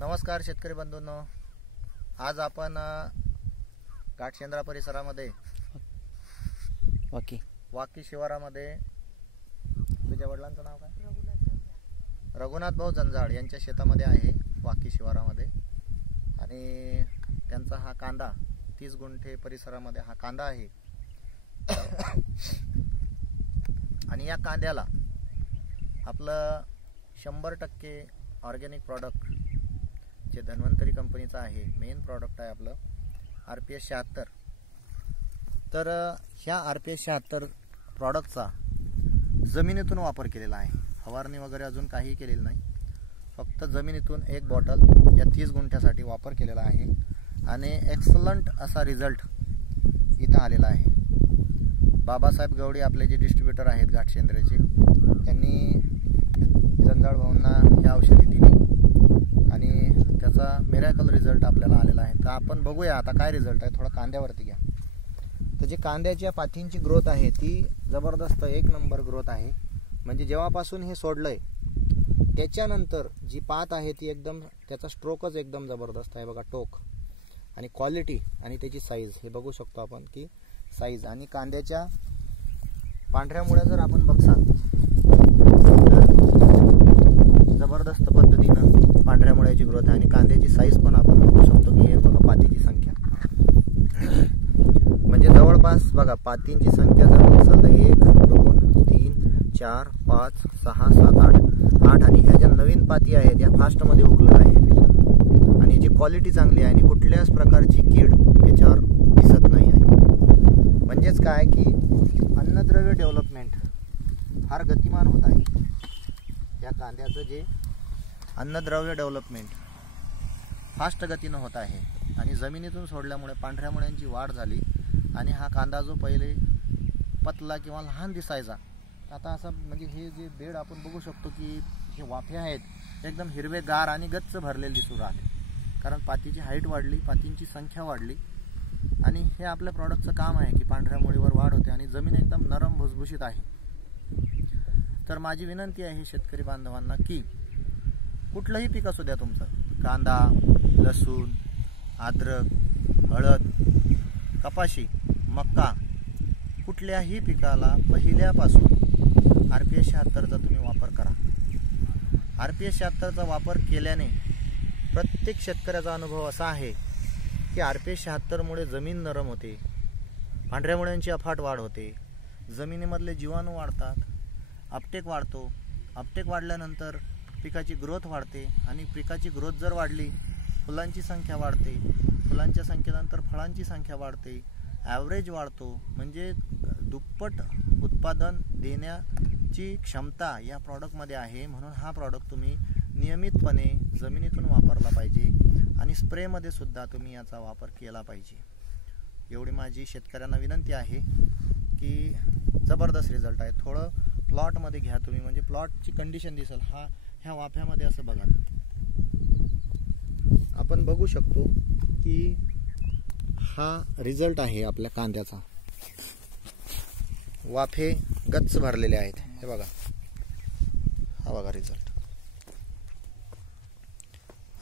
नमस्कार शेतकरी बंधूंनो, आज आपण घाटशेंद्रा परिसरामध्ये वाकी शिवारामध्ये तुझ्या वडिलांचं नाव काय? रघुनाथ भाऊ जंजाळ यांच्या शेतामध्ये आहे वाकी शिवारामध्ये। आणि त्यांचा हा कांदा 30 गुंठे परिसरामध्ये हा कांदा आहे। आणि या कांद्याला आपलं 100% ऑर्गॅनिक प्रॉडक्ट जे धन्वंतरी कंपनीचं आहे, मेन प्रॉडक्ट आहे आपलं RPS 76। तर ह्या RPS 76 प्रॉडक्टचा जमिनीतून वापर केलेला आहे। फवारणी वगैरे अजून काही केलेली नाही, फक्त जमिनीतून एक बॉटल या 30 गुंठ्यासाठी वापर केलेला आहे आणि एक्सलंट असा रिझल्ट इथं आलेला आहे। बाबासाहेब गवडी आपले जे डिस्ट्रीब्युटर आहेत घाटशेंद्राचे, त्यांनी जंजाळ भाऊंना ही औषधी दिली आणि त्याचा मिरॅकल रिझल्ट आपल्याला आलेला आहे। तर आपण बघूया आता काय रिझल्ट आहे। थोडा कांद्यावरती घ्या। तर जे कांद्याच्या पातींची ग्रोथ आहे ती जबरदस्त एक नंबर ग्रोथ आहे। म्हणजे जेव्हापासून हे सोडलंय त्याच्यानंतर जी पात आहे ती एकदम, त्याचा स्ट्रोकच एकदम जबरदस्त आहे। बघा टोक आणि क्वालिटी आणि त्याची साईज हे बघू शकतो आपण की साईज आणि कांद्याच्या पांढऱ्या मुळ्या जर आपण बघसाल जबरदस्त पद्धतीनं पांढऱ्या मुळ्याची ग्रोथ आहे आणि कांद्याची साईज पण आपण बघू शकतो की हे बघा पातीची संख्या, म्हणजे जवळपास बघा पातींची संख्या जर असेल तर 1 2 3 4 5 6 7 8 आणि ह्या ज्या नवीन पाती आहेत या फास्टमध्ये उगलेल्या आहेत आणि याची क्वालिटी चांगली आहे आणि कुठल्याच प्रकारची कीड याच्यावर दिसत नाही आहे। म्हणजेच काय की अन्नद्रव्य डेव्हलपमेंट फार गतिमान होत आहे। या कांद्याचं जे अन्नद्रव्य डेव्हलपमेंट फास्ट गतीनं होत आहे आणि जमिनीतून सोडल्यामुळे पांढऱ्या मुळ्यांची वाढ झाली आणि हा कांदा जो पहिले पतला किंवा लहान दिसायचा आता असा, म्हणजे हे जे बेड आपण बघू शकतो की हे वाफे आहेत एकदम हिरवेगार आणि गच्च भरलेले दिसू राहिले, कारण पातीची हाईट वाढली, पातींची संख्या वाढली आणि हे आपल्या प्रॉडक्टचं काम आहे की पांढऱ्या मुळीवर वाढ होते आणि जमीन एकदम नरम भुसभुशीत आहे। तर माझी विनंती आहे शेतकरी बांधवांना की कुठलंही पीक असू द्या तुमचं, कांदा, लसूण, अद्रक, हळद, कपाशी, मक्का, कुठल्याही पिकाला पहिल्यापासून RPS 76चा तुम्ही वापर करा। RPS 76चा वापर केल्याने प्रत्येक शेतकऱ्याचा अनुभव असा आहे की RPS 76 मुळे जमीन नरम होते, पांढऱ्या मुळ्यांची अफाट वाढ होते, जमिनीमधले जीवाणू वाढतात, अपटेक वाढतो, अपटेक वाढल्यानंतर पिकाची ग्रोथ वाढते आणि पिकाची ग्रोथ जर वाढली फुलांची संख्या वाढते, फुलांच्या संख्येनंतर फळांची संख्या वाढते, ॲव्हरेज वाढतो, म्हणजे दुप्पट उत्पादन देण्याची क्षमता या प्रॉडक्टमध्ये आहे। म्हणून हा प्रॉडक्ट तुम्ही नियमितपणे जमिनीतून वापरला पाहिजे आणि स्प्रेमध्ये सुद्धा तुम्ही याचा वापर केला पाहिजे। एवढी माझी शेतकऱ्यांना विनंती आहे की जबरदस्त रिझल्ट आहे। थोडं प्लॉटमध्ये घ्या तुम्ही, म्हणजे प्लॉटची कंडिशन दिसेल। ह्या वाफ्यामध्ये असं बघा, आपण बघू शकतो की हा रिझल्ट आहे आपल्या कांद्याचा। वाफे गच्च भरलेले आहेत, हे बघा, हा बघा रिझल्ट।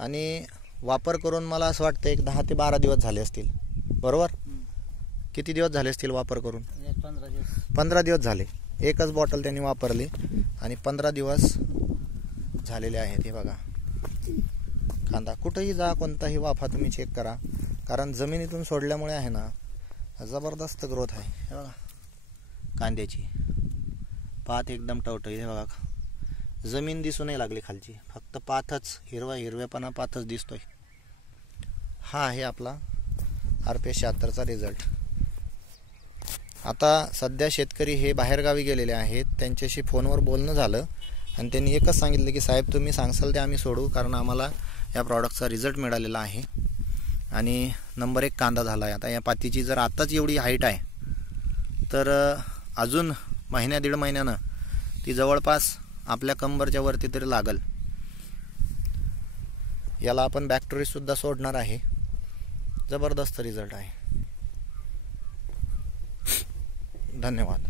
आणि वापर करून मला असं वाटतं एक 10 ते 12 दिवस झाले असतील, बरोबर? किती दिवस झाले असतील वापर करून? 15 दिवस झाले। एकच बॉटल त्यांनी वापरली आणि 15 दिवस झालेले आहेत। हे बघा कांदा, कुठेही जा, कोणताही वाफा तुम्ही चेक करा, कारण जमिनीतून सोडल्यामुळे आहे ना जबरदस्त ग्रोथ आहे। हे बघा कांद्याची पात एकदम टवटवीत, हे बघा जमीन दिसू नाही लागली खालची, फक्त पातच हिरव्यापणा पातच दिसतोय। हा आहे आपला RPS 76चा रिझल्ट। आता सध्या शेतकरी हे बाहेरगावी गेलेले आहेत, त्यांच्याशी फोनवर बोलणं झालं आणि त्यांनी एकच सांगितलं की साहेब तुम्ही सांगसाल ते आम्ही सोडू, कारण आम्हाला या प्रॉडक्टचा रिझल्ट मिळालेला आहे आणि नंबर 1 कांदा झाला आहे। आता या पातीची जर आताच एवढी हाईट आहे तर अजून महिन्या 1.5 महिन्यानं ती जवळपास आपल्या कंबरच्या वरती तरी लागल। याला आपण बॅक्टेरियासुद्धा सोडणार आहे। जबरदस्त रिझल्ट आहे। धन्यवाद।